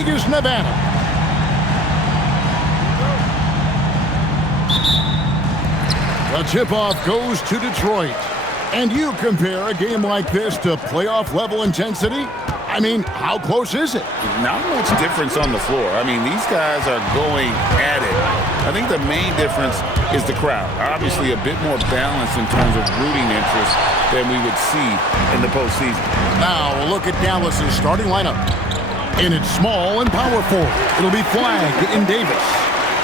Vegas, Nevada. The tip-off goes to Detroit. And you compare a game like this to playoff-level intensity? I mean, how close is it? Not much difference on the floor. I mean, these guys are going at it. I think the main difference is the crowd. Obviously, a bit more balanced in terms of rooting interest than we would see in the postseason. Now, we'll look at Dallas's starting lineup. And it's small and powerful. It'll be flagged in Davis.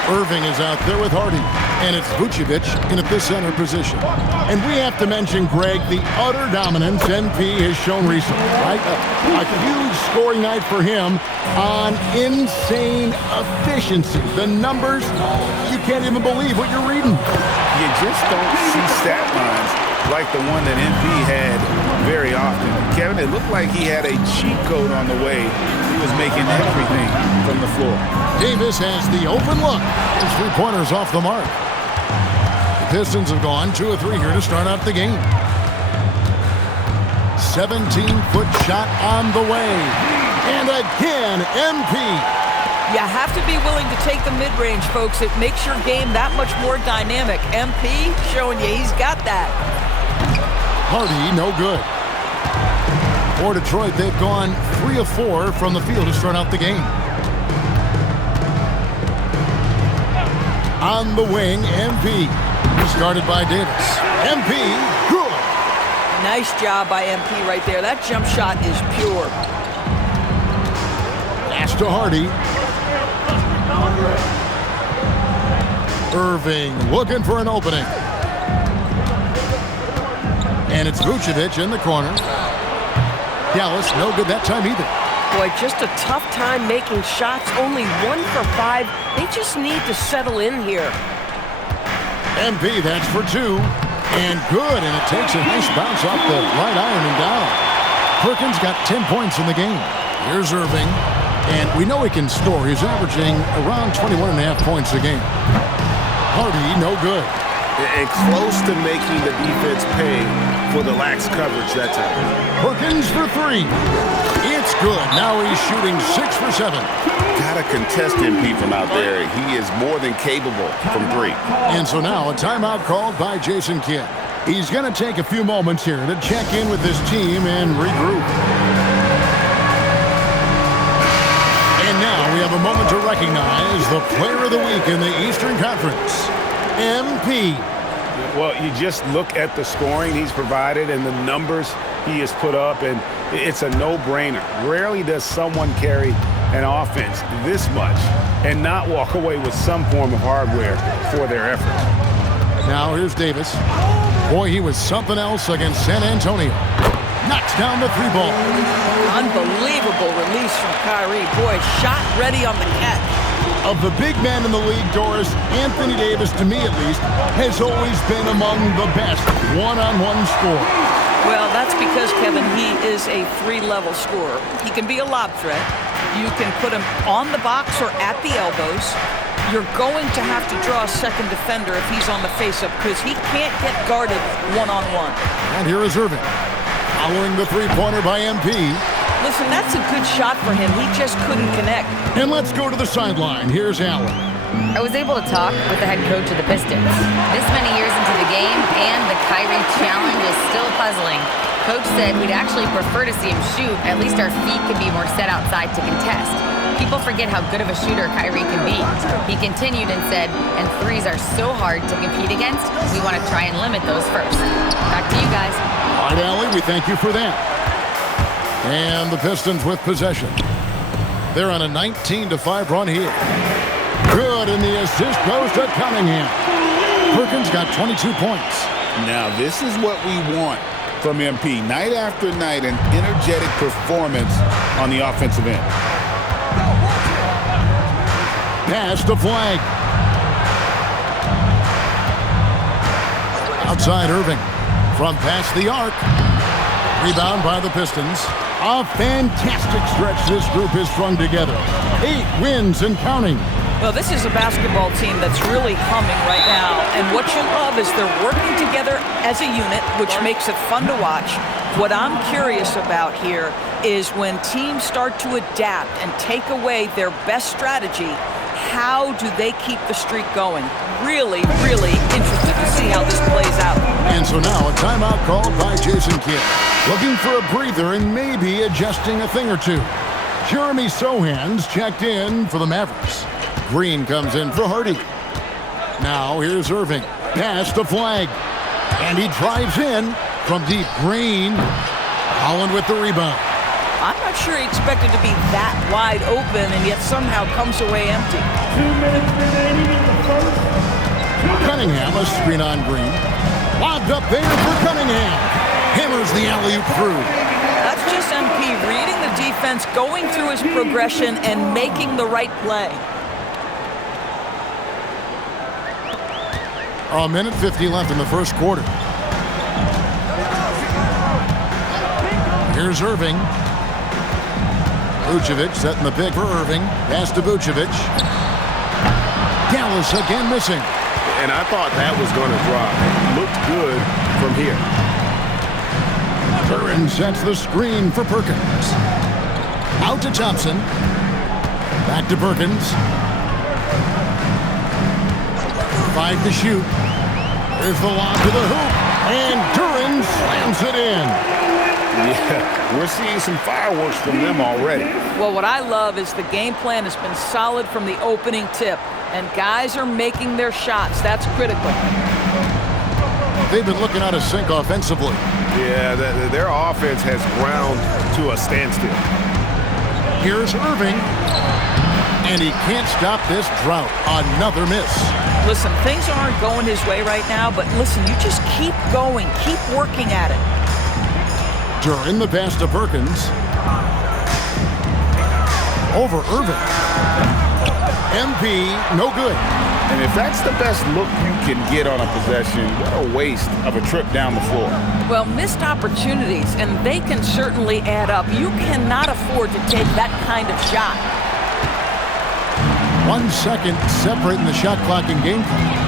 Irving is out there with Hardy. And it's Vucevic in at the center position. And we have to mention, Greg, the utter dominance MP has shown recently, right? A huge scoring night for him on insane efficiency. The numbers, you can't even believe what you're reading. You just don't see stat lines like the one that MP had very often. Kevin, it looked like he had a cheat code on the way. He was making everything from the floor. Davis has the open look. His three-pointers off the mark. The Pistons have gone 2 of 3 here to start out the game. 17-foot shot on the way. And again, MP. You have to be willing to take the mid-range, folks. It makes your game that much more dynamic. MP showing you he's got that. Hardy, no good. For Detroit, they've gone 3 of 4 from the field to start out the game. On the wing, MP. Guarded by Davis. MP, good. Nice job by MP right there. That jump shot is pure. Pass to Hardy. Irving looking for an opening. And it's Vucevic in the corner. Dallas, no good that time either. Boy, just a tough time making shots. Only 1 for 5. They just need to settle in here. MP, that's for 2. And good, and it takes a nice bounce off the right iron and down. Perkins got 10 points in the game. Here's Irving. And we know he can score. He's averaging around 21.5 points a game. Hardy, no good. It's close to making the defense pay for the lax coverage that time. Perkins for 3. It's good. Now he's shooting 6 for 7. Gotta contest MP from out there. He is more than capable from 3. And so now a timeout called by Jason Kidd. He's going to take a few moments here to check in with his team and regroup. And now we have a moment to recognize the player of the week in the Eastern Conference, MP. Well, you just look at the scoring he's provided and the numbers he has put up, and it's a no-brainer. Rarely does someone carry an offense this much and not walk away with some form of hardware for their effort. Now here's Davis. Boy, he was something else against San Antonio. Knocks down the 3-ball. Unbelievable release from Kyrie. Boy, shot ready on the catch. Of the big men in the league, Doris, Anthony Davis, to me at least, has always been among the best one-on-one scorers. Well, that's because, Kevin, he is a 3-level scorer. He can be a lob threat. You can put him on the box or at the elbows. You're going to have to draw a second defender if he's on the face-up because he can't get guarded one-on-one. And here is Irving. Following the 3-pointer by MP. Listen, that's a good shot for him. He just couldn't connect. And let's go to the sideline. Here's Allen. I was able to talk with the head coach of the Pistons. This many years into the game, and the Kyrie challenge is still puzzling. Coach said we'd actually prefer to see him shoot. At least our feet could be more set outside to contest. People forget how good of a shooter Kyrie can be. He continued and said, and threes are so hard to compete against, we want to try and limit those first. Back to you guys. All right, Allie, we thank you for that. And the Pistons with possession. They're on a 19-5 run here. Good, and the assist goes to Cunningham. Perkins got 22 points. Now, this is what we want from MP. Night after night, an energetic performance on the offensive end. Pass to flag. Outside Irving. From past the arc. Rebound by the Pistons. A fantastic stretch this group has strung together. 8 wins and counting. Well, this is a basketball team that's really humming right now. And what you love is they're working together as a unit, which makes it fun to watch. What I'm curious about here is when teams start to adapt and take away their best strategy, how do they keep the streak going? Really, really interested to see how this plays out. And so now a timeout called by Jason Kidd. Looking for a breather and maybe adjusting a thing or two. Jeremy Sohan's checked in for the Mavericks. Green comes in for Hardy. Now here's Irving. Pass to Flag. And he drives in from deep. Green. Holland with the rebound. I'm not sure he expected to be that wide open and yet somehow comes away empty. 2 minutes remaining in the first. Cunningham, a screen on Green. Lobbed up there for Cunningham. Hammers the alley-oop through. That's just MP reading the defense, going through his progression, and making the right play. A minute 50 left in the first quarter. Here's Irving. Vucevic setting the pick for Irving. Pass to Vucevic. Dallas again missing. And I thought that was going to drop. Looked good from here. Duren sets the screen for Perkins. Out to Thompson. Back to Perkins. 5 to shoot. Here's the lob to the hoop. And Duren slams it in. Yeah, we're seeing some fireworks from them already. Well, what I love is the game plan has been solid from the opening tip, and guys are making their shots. That's critical. They've been looking out of sync offensively. Yeah, their offense has ground to a standstill. Here's Irving. And he can't stop this drought. Another miss. Listen, things aren't going his way right now, but listen, you just keep going, keep working at it. Duren the pass to Perkins. Over Irving. MP, no good. And if that's the best look you can get on a possession, what a waste of a trip down the floor. Well, missed opportunities, and they can certainly add up. You cannot afford to take that kind of shot. 1 second separating the shot clock and game clock.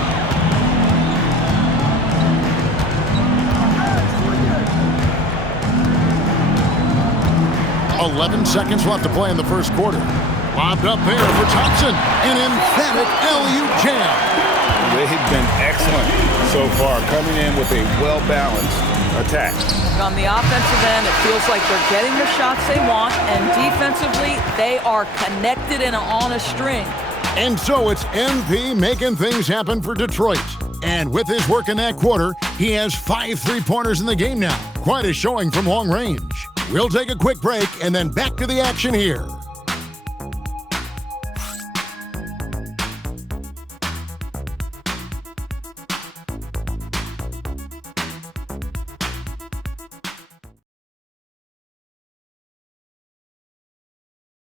.11 seconds left to play in the first quarter. Lobbed up there for Thompson. An emphatic alley-oop jam. They've been excellent so far, coming in with a well-balanced attack. On the offensive end, it feels like they're getting the shots they want, and defensively, they are connected and on a string. And so it's MP making things happen for Detroit. And with his work in that quarter, he has 5 3-pointers in the game now. Quite a showing from long range. We'll take a quick break and then back to the action here